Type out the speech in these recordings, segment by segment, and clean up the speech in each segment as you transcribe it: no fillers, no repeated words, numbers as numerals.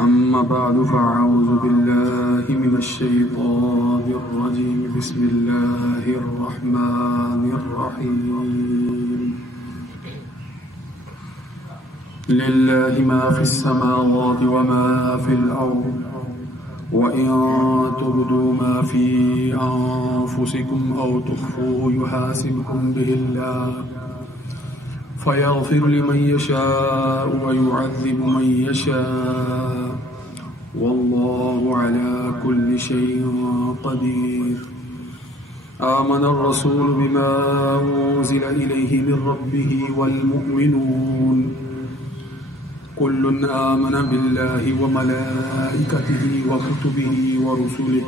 أما بعد فأعوذ بالله من الشيطان الرجيم بسم الله الرحمن الرحيم لله ما في السماوات وما في الأرض وإن تبدوا ما في أنفسكم أو تخفوه يحاسبكم به الله فيغفر لمن يشاء ويعذب من يشاء والله على كل شيء قدير آمن الرسول بما أنزل إليه من ربه والمؤمنون كل آمن بالله وملائكته وكتبه ورسله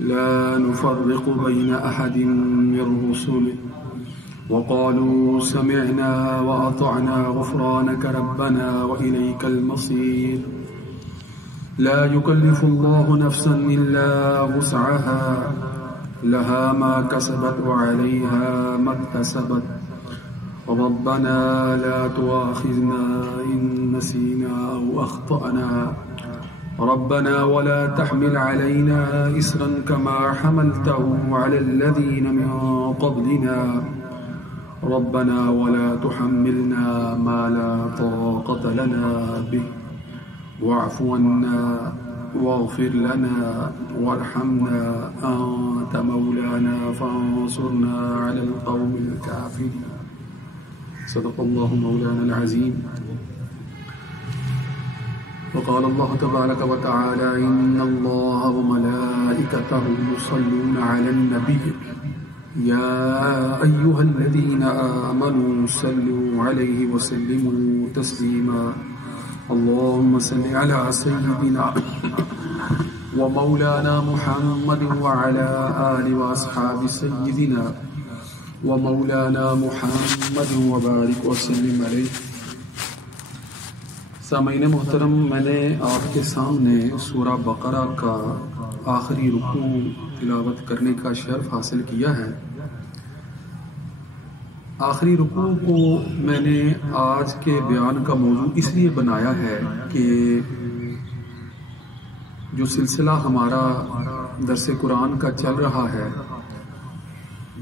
لا نفرق بين أحد من رسله وقالوا سمعنا وأطعنا غفرانك ربنا وإليك المصير لا يكلف الله نفسا إلا وسعها لها ما كسبت وعليها ما اكتسبت ربنا لا تؤاخذنا إن نسينا أو أخطأنا ربنا ولا تحمل علينا إصرا كما حملته على الذين من قبلنا ربنا ولا تحملنا ما لا طاقة لنا به واعف عنا واغفر لنا وارحمنا أنت مولانا فانصرنا على القوم الكافرين صدق الله مولانا العظيم وقال الله تبارك وتعالى إن الله وملائكته يصلون على النبي يا أيها الذين آمنوا صلوا عليه وسلموا تسليما اللهم صل على سيدنا ومولانا محمد وعلى آل وأصحاب سيدنا ومولانا محمد وبارك وسلم علیہ. سامعین محترم، میں نے آپ کے سامنے سورہ بقرہ کا آخری رکوع تلاوت کرنے کا شرف حاصل کیا ہے. آخری رکوع کو میں نے آج کے بیان کا موضوع اس لیے بنایا ہے کہ جو سلسلہ ہمارا درس قرآن کا چل رہا ہے،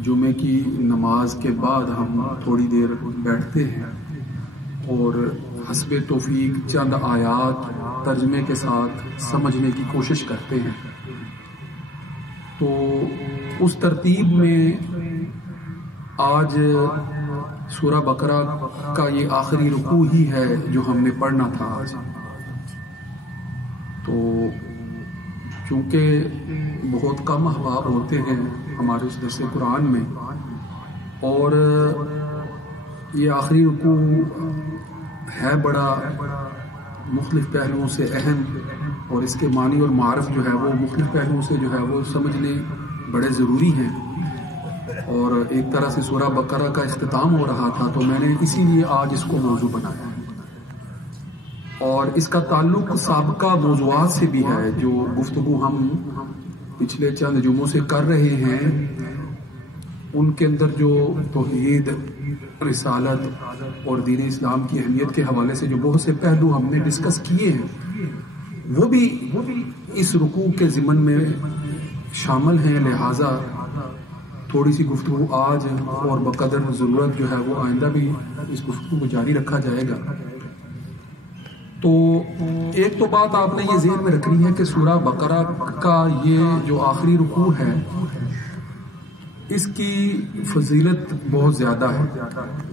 جمعے کی نماز کے بعد ہم تھوڑی دیر بیٹھتے ہیں اور حسب توفیق چند آیات ترجمے کے ساتھ سمجھنے کی کوشش کرتے ہیں. تو اس ترتیب میں آج سورہ بقرہ کا یہ آخری رکوع ہی ہے جو ہم نے پڑھنا تھا آج. تو چونکہ بہت کم احباب ہوتے ہیں ہمارے اس درس قرآن میں، اور یہ آخری رکوع ہے بڑا مختلف پہلوؤں سے اہم، اور اس کے معنی اور معرف جو ہے وہ مختلف پہلوؤں سے جو ہے وہ سمجھنے بڑے ضروری ہیں. اور ایک طرح سے سورہ بقرہ کا اختتام ہو رہا تھا تو میں نے اسی لیے آج اس کو موضوع بنایا. اور اس کا تعلق سابقہ موضوعات سے بھی ہے. جو گفتگو ہم پچھلے چند جمعوں سے کر رہے ہیں ان کے اندر جو توحید، رسالت اور دین اسلام کی اہمیت کے حوالے سے جو بہت سے پہلو ہم نے ڈسکس کیے ہیں وہ بھی اس رکوع کے ضمن میں شامل ہیں. لہٰذا تھوڑی سی گفتگو آج اور بقدر ضرورت جو ہے وہ آئندہ بھی اس گفتگو کو جاری رکھا جائے گا. تو ایک تو بات آپ نے یہ ذہن میں رکھنی ہے کہ سورہ بقرہ کا یہ جو آخری رکوع ہے اس کی فضیلت بہت زیادہ ہے.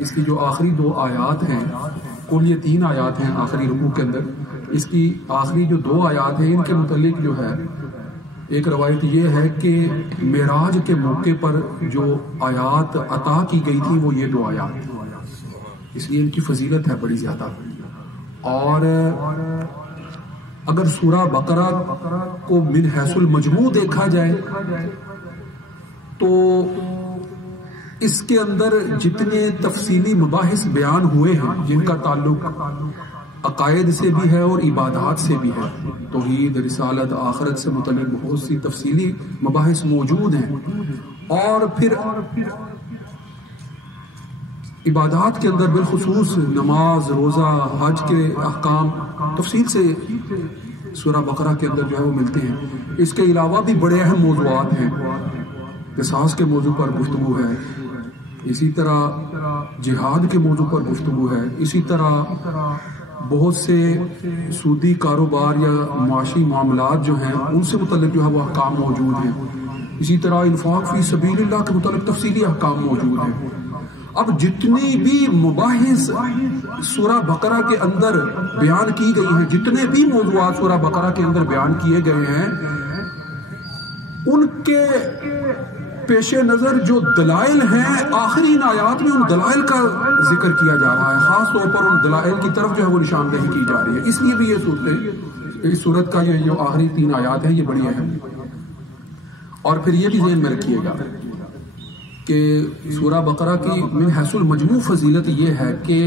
اس کی جو آخری 2 آیات ہیں، کل یہ 3 آیات ہیں آخری رکوع کے اندر، اس کی آخری جو 2 آیات ہیں ان کے متعلق جو ہے ایک روایت یہ ہے کہ معراج کے موقع پر جو آیات عطا کی گئی تھی وہ یہ 2 آیات، اس لیے ان کی فضیلت ہے بڑی زیادہ. اور اگر سورہ بقرہ کو من حیث المجموع دیکھا جائے تو اس کے اندر جتنے تفصیلی مباحث بیان ہوئے ہیں جن کا تعلق عقائد سے بھی ہے اور عبادات سے بھی ہے، توحید، رسالت، آخرت سے متعلق بہت سی تفصیلی مباحث موجود ہیں. اور پھر عبادات کے اندر بالخصوص نماز، روزہ، حج کے احکام تفصیل سے سورہ بقرہ کے اندر جو ہے وہ ملتے ہیں. اس کے علاوہ بھی بڑے اہم موضوعات ہیں. قصاص کے موضوع پر گفتگو ہے، اسی طرح جہاد کے موضوع پر گفتگو ہے، اسی طرح بہت سے سودی کاروبار یا معاشی معاملات جو ہیں ان سے متعلق جو ہے وہ احکام موجود ہیں. اسی طرح انفاق فی سبیل اللہ کے متعلق تفصیلی احکام موجود ہیں. اب جتنی بھی مباحث سورہ بقرہ کے اندر بیان کی گئی ہیں، جتنے بھی موضوعات سورہ بقرہ کے اندر بیان کیے گئے ہیں، ان کے پیش نظر جو دلائل ہیں آخری ان آیات میں ان دلائل کا ذکر کیا جا رہا ہے. خاص طور پر ان دلائل کی طرف جو ہے وہ نشاندہی کی جا رہی ہے. اس لیے بھی یہ صورتیں، اس صورت کا یہ جو آخری 3 آیات ہیں یہ بڑی اہم. اور پھر یہ بھی ذہن میں رکھیے گا کہ سورہ بقرہ کی من حیث المجموع فضیلت یہ ہے کہ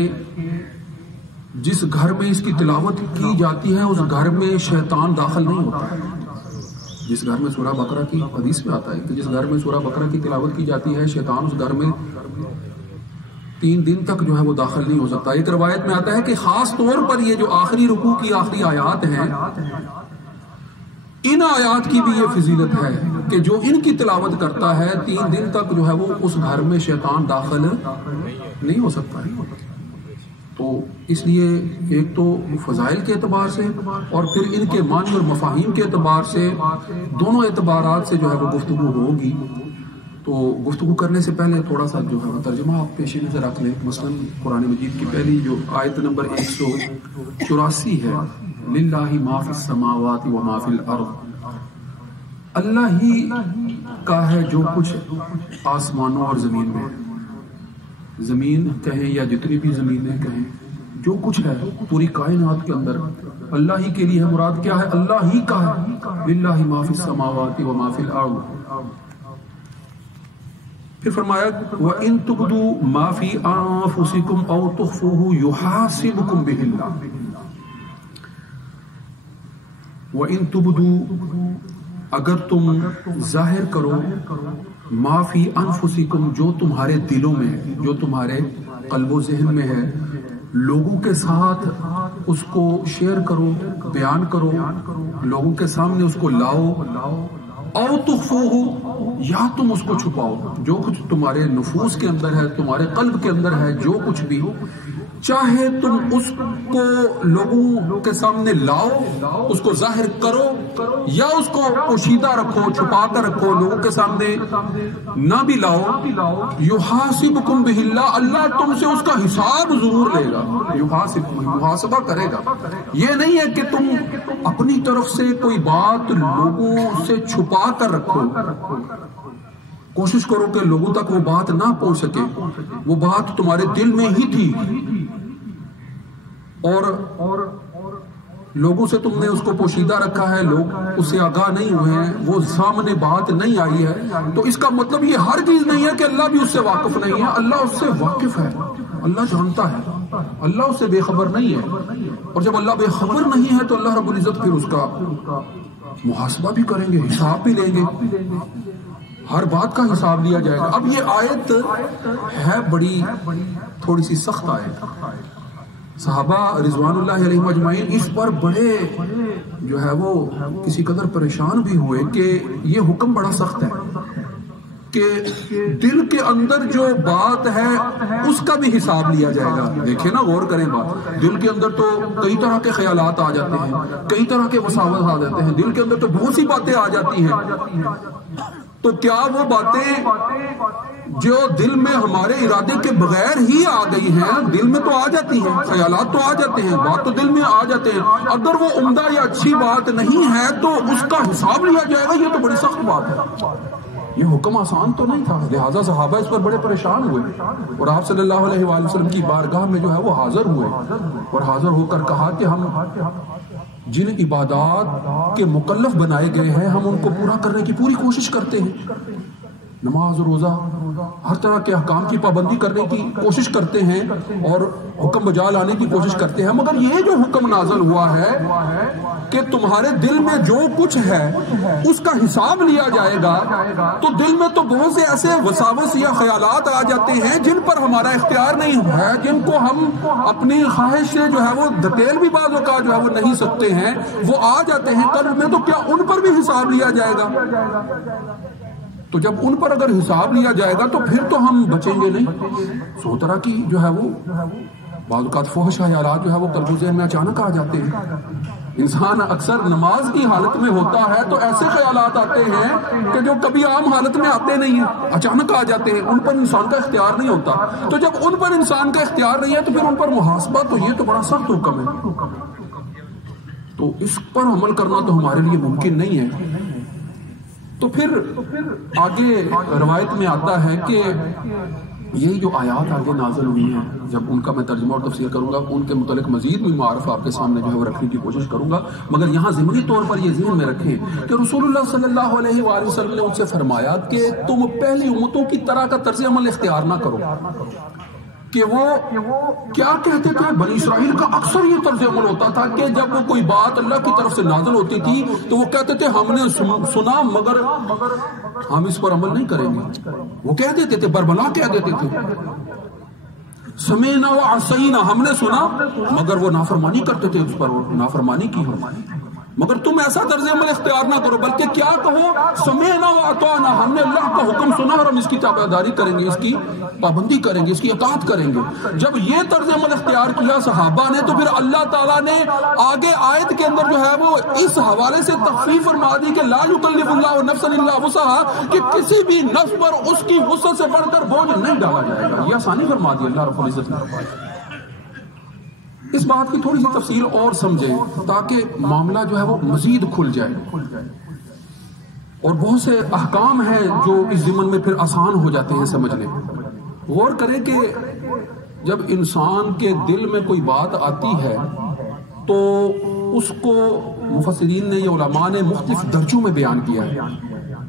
جس گھر میں اس کی تلاوت کی جاتی ہے اس گھر میں شیطان داخل نہیں ہوتا ہے. جس گھر میں سورہ بقرہ کی حدیث میں آتا ہے کہ جس گھر میں سورہ بقرہ کی تلاوت کی جاتی ہے شیطان اس گھر میں 3 دن تک جو ہے وہ داخل نہیں ہو سکتا. ایک روایت میں آتا ہے کہ خاص طور پر یہ جو آخری رکوع کی آخری آیات ہیں، ان آیات کی بھی یہ فضیلت ہے کہ جو ان کی تلاوت کرتا ہے 3 دن تک جو ہے وہ اس گھر میں شیطان داخل نہیں ہو سکتا ہے. تو اس لیے ایک تو فضائل کے اعتبار سے اور پھر ان کے معنی اور مفاہیم کے اعتبار سے، دونوں اعتبارات سے جو ہے وہ گفتگو ہوگی. تو گفتگو کرنے سے پہلے تھوڑا سا جو ہے ترجمہ آپ پیش نظر رکھ لیں. مثلا قرآن مجید کی پہلی جو آیت نمبر 184 ہے، للہ ما فی السماوات و ما فی الارض، اللہ ہی کا ہے جو کچھ آسمانوں اور زمین میں. زمین کہیں یا جتنی بھی زمینیں کہیں، جو کچھ ہے پوری کائنات کے اندر اللہ ہی کے لیے ہے. مراد کیا ہے؟ اللہ ہی کا ہے. للہ ما فی السماوات و ما فی الارض. پھر فرمایا وَإِن تُبْدُوا مَا فِي أَنفُسِكُمْ أَوْ تُخْفُوهُ يُحَاسِبْكُم بِهِ اللَّهُ. وَإِن تُبْدُوا، اگر تم ظاہر کرو، ما فی انفسکم، جو تمہارے دلوں میں ہے، جو تمہارے قلب و ذہن میں ہے، لوگوں کے ساتھ اس کو شیئر کرو، بیان کرو، لوگوں کے سامنے اس کو لاؤ. او تخفوہ، یا تم اس کو چھپاؤ. جو کچھ تمہارے نفوس کے اندر ہے، تمہارے قلب کے اندر ہے، جو کچھ بھی، چاہے تم اس کو لوگوں کے سامنے لاؤ، اس کو ظاہر کرو، یا اس کو پوشیدہ رکھو، چھپا کر رکھو، لوگوں کے سامنے نہ بھی لاؤ. یحاسبکم بہ اللہ، اللہ تم سے اس کا حساب ضرور لے گا. محاسبہ کرے گا. یہ نہیں ہے کہ تم اپنی طرف سے کوئی بات لوگوں سے چھپا کر رکھو، کوشش کرو کہ لوگوں تک وہ بات نہ پہنچ سکے. وہ بات تمہارے دل میں ہی تھی اور لوگوں سے تم نے اس کو پوشیدہ رکھا ہے، لوگ اس سے آگاہ نہیں ہوئے ہیں، وہ سامنے بات نہیں آئی ہے. تو اس کا مطلب یہ ہر چیز نہیں ہے کہ اللہ بھی اس سے واقف نہیں ہے. اللہ اس سے واقف ہے، اللہ جانتا ہے، اللہ اس سے بے خبر نہیں ہے. اور جب اللہ بے خبر نہیں ہے تو اللہ رب العزت پھر اس کا محاسبہ بھی کریں گے، حساب بھی لیں گے، ہر بات کا حساب لیا جائے گا. اب یہ آیت ہے بڑی تھوڑی سی سخت آیت. صحابہ رضوان اللہ علیہم اجمعین اس پر بڑے جو ہے وہ کسی قدر پریشان بھی ہوئے کہ یہ حکم بڑا سخت ہے کہ دل کے اندر جو بات ہے اس کا بھی حساب لیا جائے گا. دیکھیں نا، غور کریں بات. دل کے اندر تو کئی طرح کے خیالات آ جاتے ہیں، کئی طرح کے وساوس آ جاتے ہیں، دل کے اندر تو بہت سی باتیں آ جاتی ہیں. تو کیا وہ باتیں جو دل میں ہمارے ارادے کے بغیر ہی آ گئی ہیں، دل میں تو آ جاتی ہیں، خیالات تو آ جاتے ہیں، بات تو دل میں آ جاتے ہیں، اگر وہ عمدہ یا اچھی بات نہیں ہے تو اس کا حساب لیا جائے گا. یہ تو بڑی سخت بات ہے. یہ حکم آسان تو نہیں تھا، لہٰذا صحابہ اس پر بڑے پریشان ہوئے اور آپ صلی اللہ علیہ وآلہ وسلم کی بارگاہ میں جو ہے وہ حاضر ہوئے اور حاضر ہو کر کہا کہ ہم جن عبادات کے مکلف بنائے گئے ہیں ہم ان کو پورا کرنے کی پوری کوشش کرتے ہیں. نماز، روزہ، ہر طرح کے احکام کی پابندی کرنے کی کوشش کرتے ہیں اور حکم بجا لانے کی کوشش کرتے ہیں، مگر یہ جو حکم نازل ہوا ہے کہ تمہارے دل میں جو کچھ ہے اس کا حساب لیا جائے گا، تو دل میں تو بہت سے ایسے وساوس یا خیالات آ جاتے ہیں جن پر ہمارا اختیار نہیں ہے، جن کو ہم اپنی خواہش سے جو ہے وہ دھکیل بھی بعض اوقات جو ہے وہ نہیں سکتے ہیں، وہ آ جاتے ہیں قلب میں، تو کیا ان پر بھی حساب لیا جائے گا؟ تو جب ان پر اگر حساب لیا جائے گا تو پھر تو ہم بچیں گے نہیں۔ سو طرح کی جو ہے وہ بعض اوقات فحش خیالات جو ہے وہ قلب و ذہن میں اچانک آ جاتے ہیں۔ انسان اکثر نماز کی حالت میں ہوتا ہے تو ایسے خیالات آتے ہیں کہ جو کبھی عام حالت میں آتے نہیں ہیں، اچانک آ جاتے ہیں، ان پر انسان کا اختیار نہیں ہوتا۔ تو جب ان پر انسان کا اختیار نہیں ہے تو پھر ان پر محاسبہ، تو یہ تو بڑا سخت حکم ہے، تو اس پر عمل کرنا تو ہمارے لیے ممکن نہیں ہے۔ تو پھر آگے روایت میں آتا ہے کہ یہی جو آیات آگے نازل ہوئی ہیں، جب ان کا میں ترجمہ اور تفسیر کروں گا ان کے متعلق مزید بھی معارف آپ کے سامنے جو ہے وہ رکھنے کی کوشش کروں گا، مگر یہاں ضمنی طور پر یہ ذہن میں رکھیں کہ رسول اللہ صلی اللہ علیہ وآلہ وسلم نے ان سے فرمایا کہ تم پہلی امتوں کی طرح کا طرز عمل اختیار نہ کرو، کہ وہ کیا کہتے تھے؟ بنی اسرائیل کا اکثر یہ طرز عمل ہوتا تھا کہ جب وہ کوئی بات اللہ کی طرف سے نازل ہوتی تھی تو وہ کہتے تھے ہم نے سنا مگر ہم اس پر عمل نہیں کریں گے۔ وہ کہہ دیتے تھے، بربلا کہہ دیتے تھے، سمینا و عصینا، ہم نے سنا مگر وہ نافرمانی کرتے تھے، اس پر نافرمانی کی ہو۔ مگر تم ایسا طرز عمل اختیار نہ کرو، بلکہ کیا کہو؟ سمینا و اطعنا، ہم نے اللہ کا حکم سنا اور ہم اس کی تابعداری کریں گے، اس کی پابندی کریں گے، اس کی اطاعت کریں گے۔ جب یہ طرز عمل اختیار کیا صحابہ نے تو پھر اللہ تعالیٰ نے آگے آیت کے اندر جو ہے وہ اس حوالے سے تخفیف فرما دی کہ لا یکلف اللہ نفسا الا وسعها، کہ کسی بھی نفس پر اس کی وسعت سے بڑھ کر بوجھ نہیں ڈالا جائے گا۔ یہ آسانی فرما دی اللہ رب العزت نے۔ اس بات کی تھوڑی سی تفصیل اور سمجھیں تاکہ معاملہ جو ہے وہ مزید کھل جائے، اور بہت سے احکام ہیں جو اس ضمن میں پھر آسان ہو جاتے ہیں سمجھنے۔ غور کریں کہ جب انسان کے دل میں کوئی بات آتی ہے تو اس کو مفسرین نے یا علماء نے مختلف درجوں میں بیان کیا ہے۔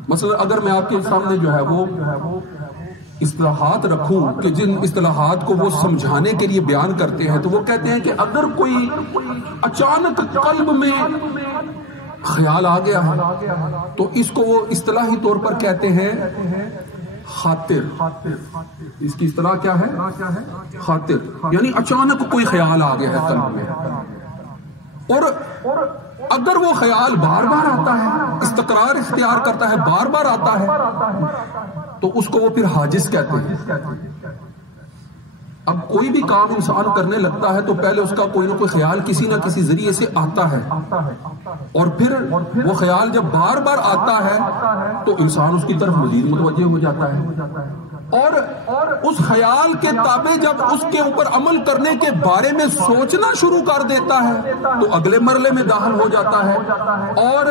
مثلا اگر میں آپ کے سامنے جو ہے وہ اصطلاحات رکھوں کہ جن اصطلاحات کو وہ سمجھانے کے لیے بیان کرتے ہیں، تو وہ کہتے ہیں کہ اگر کوئی اچانک قلب میں خیال آ گیا ہے تو اس کو وہ اصطلاحی طور پر کہتے ہیں خاطر۔ اس کی اصطلاح کیا ہے؟ خاطر، یعنی اچانک کوئی خیال آ گیا ہے قلب میں، اور اگر وہ خیال بار بار آتا ہے، استقرار اختیار کرتا ہے، بار بار آتا ہے، تو اس کو وہ پھر حاجز کہتے ہیں۔ اب کوئی بھی کام انسان کرنے لگتا ہے تو پہلے اس کا کوئی نہ کوئی خیال کسی نہ کسی ذریعے سے آتا ہے، اور پھر وہ خیال جب بار بار آتا ہے تو انسان اس کی طرف مزید متوجہ ہو جاتا ہے، اور اس خیال کے تابع جب اس کے اوپر عمل کرنے کے بارے میں سوچنا شروع کر دیتا ہے تو اگلے مرحلے میں داخل ہو جاتا ہے، اور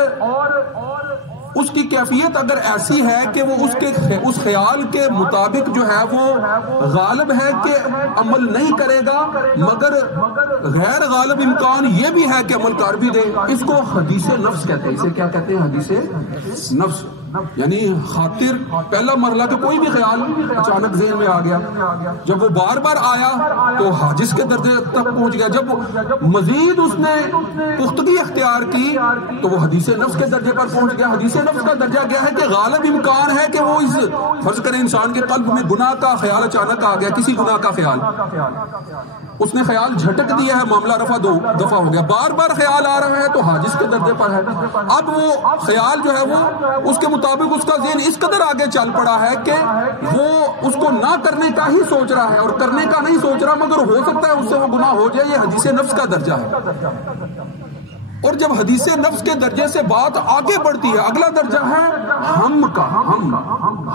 اس کی کیفیت اگر ایسی ہے کہ وہ اس خیال کے مطابق جو ہے وہ غالب ہے کہ عمل نہیں کرے گا، مگر غیر غالب امکان یہ بھی ہے کہ عمل کر بھی دے، اس کو حدیث نفس کہتے ہیں۔ اسے کیا کہتے ہیں؟ حدیث نفس، یعنی خاطر پہلا مرحلہ کہ کوئی بھی خیال اچانک ذہن میں آ گیا، جب وہ بار بار آیا تو حاجز کے درجے تک پہنچ گیا، جب مزید اس نے پختگی اختیار کی تو وہ حدیث نفس کے درجے پر پہنچ گیا۔ حدیث نفس کا درجہ کیا ہے کہ غالب امکان ہے کہ وہ اس فرض کریں انسان کے قلب میں گناہ کا خیال اچانک آ گیا، کسی گناہ کا خیال، اس نے خیال جھٹک دیا ہے، معاملہ رفع دفع ہو گیا، بار بار خیال آ رہا ہے تو حاجز کے درجے پر ہے۔ اب وہ خیال جو ہے وہ اس کے مطابق اس کا ذہن اس قدر آگے چل پڑا ہے کہ وہ اس کو نہ کرنے کا ہی سوچ رہا ہے اور کرنے کا نہیں سوچ رہا، مگر ہو سکتا ہے اس سے وہ گناہ ہو جائے۔ یہ حدیث نفس کا درجہ ہے، اور جب حدیث نفس کے درجے سے بات آگے بڑھتی ہے، اگلا درجہ ہے ہم کا۔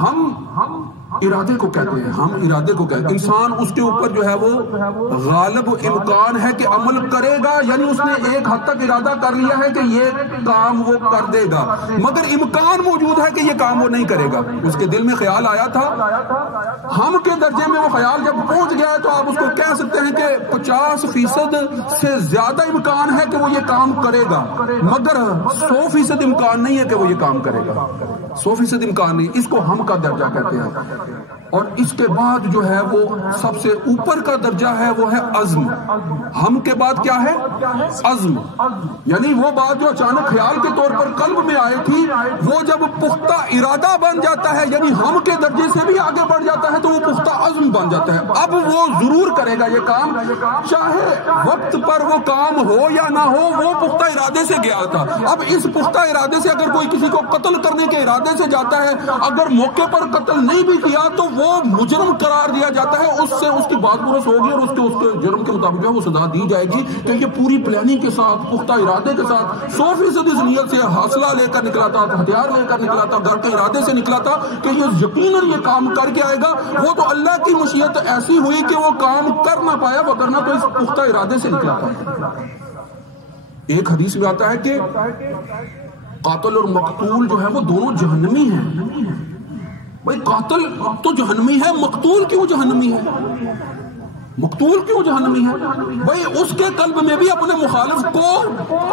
ہم ارادے کو کہتے ہیں، ہم ارادے کو کہتے ہیں۔ انسان اس کے اوپر جو ہے وہ غالب امکان ہے کہ عمل کرے گا، یعنی اس نے ایک حد تک ارادہ کر لیا ہے کہ یہ کام وہ کر دے گا، مگر امکان موجود ہے کہ یہ کام وہ نہیں کرے گا۔ اس کے دل میں خیال آیا تھا، ہم کے درجے میں وہ خیال جب پہنچ گیا ہے تو آپ اس کو کہہ سکتے ہیں کہ 50% سے زیادہ امکان ہے کہ وہ یہ کام کرے گا، مگر 100% امکان نہیں ہے کہ وہ یہ کام کرے گا، 100% امکان نہیں۔ اس کو ہم کا درجہ کہتے ہیں۔ اور اس کے بعد جو ہے وہ سب سے اوپر کا درجہ ہے وہ ہے عزم. ہم کے بعد کیا ہے؟ عزم. یعنی وہ بات جو اچانک خیال کے طور پر قلب میں آئی تھی وہ جب پختہ ارادہ بن جاتا ہے، یعنی ہم کے درجے سے بھی آگے بڑھ جاتا ہے، تو وہ پختہ عزم بن جاتا ہے. اب وہ ضرور کرے گا یہ کام، چاہے وقت پر وہ کام ہو یا نہ ہو، وہ پختہ ارادے سے گیا تھا. اب اس پختہ ارادے سے اگر کوئی کسی کو قتل کرنے کے ارادے سے جاتا ہے، اگر موقع پر قتل نہیں بھی کیا تو وہ مجرم قرار دیا جاتا ہے، اس سے اس کی بات پورس ہوگی اور اس کے جرم کے مطابق جو ہے وہ سزا دی جائے گی. کہ یہ پوری پلاننگ کے ساتھ، پختہ ارادے کے ساتھ 100% اس نیت سے حاصلہ لے کر نکلا تھا، ہتھیار لے کر نکلا تھا، گھر کے ارادے سے نکلا تھا کہ یہ یقیناً یہ کام کر کے آئے گا. وہ تو اللہ کی مشیت ایسی ہوئی کہ وہ کام کر نہ پایا، وہ کرنا تو اس پختہ ارادے سے نکلا تھا. ایک حدیث میں آتا ہے کہ قاتل اور مقتول جو ہے وہ دونوں جہنمی ہیں. بھائی قاتل تو جہنمی ہے، مقتول کیوں جہنمی ہے؟ مقتول کیوں جہنمی ہے؟ بھائی اس کے قلب میں بھی اپنے مخالف کو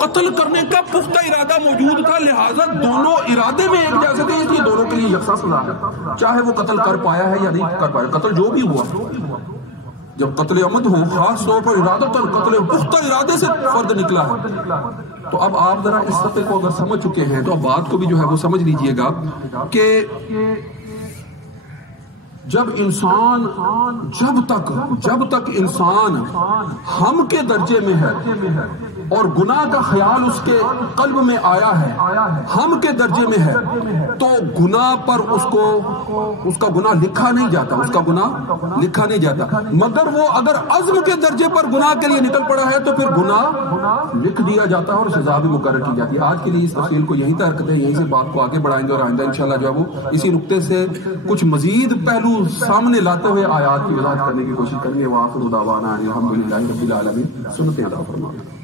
قتل کرنے کا پختہ ارادہ موجود تھا، لہٰذا دونوں ارادے میں ایک جیسے تھے، اس لیے دونوں کے لیے یکساں سزا ہے، چاہے وہ قتل کر پایا ہے یا نہیں کر پایا. قتل جو بھی ہوا، جب قتل عمد ہو، خاص طور پر ارادتاً قتل پختہ ارادے سے فرد نکلا ہے. تو اب آپ ذرا اس سطح کو اگر سمجھ چکے ہیں تو اب بات کو بھی جو ہے وہ سمجھ لیجئے گا کہ جب تک انسان ہم کے درجے میں ہے اور گناہ کا خیال اس کے قلب میں آیا ہے، ہم کے درجے میں ہے، تو گناہ پر اس کا گناہ لکھا نہیں جاتا، اس کا گناہ لکھا نہیں جاتا. مگر وہ اگر عزم کے درجے پر گناہ کے لیے نکل پڑا ہے تو پھر گناہ لکھ دیا جاتا ہے اور سزا بھی مقرر کی جاتی ہے. آج کے لیے اس تفصیل کو یہیں تک رکھتے ہیں، یہیں سے بات کو آگے بڑھائیں گے اور آئندہ انشاءاللہ جو ہے وہ اسی نقطے سے کچھ مزید پہلو سامنے لاتے ہوئے آیات کی وضاحت کرنے کی کوشش کریں گے. وآخر دعوانا الحمدللہ رب العالمین. سنت ادا فرمائیں.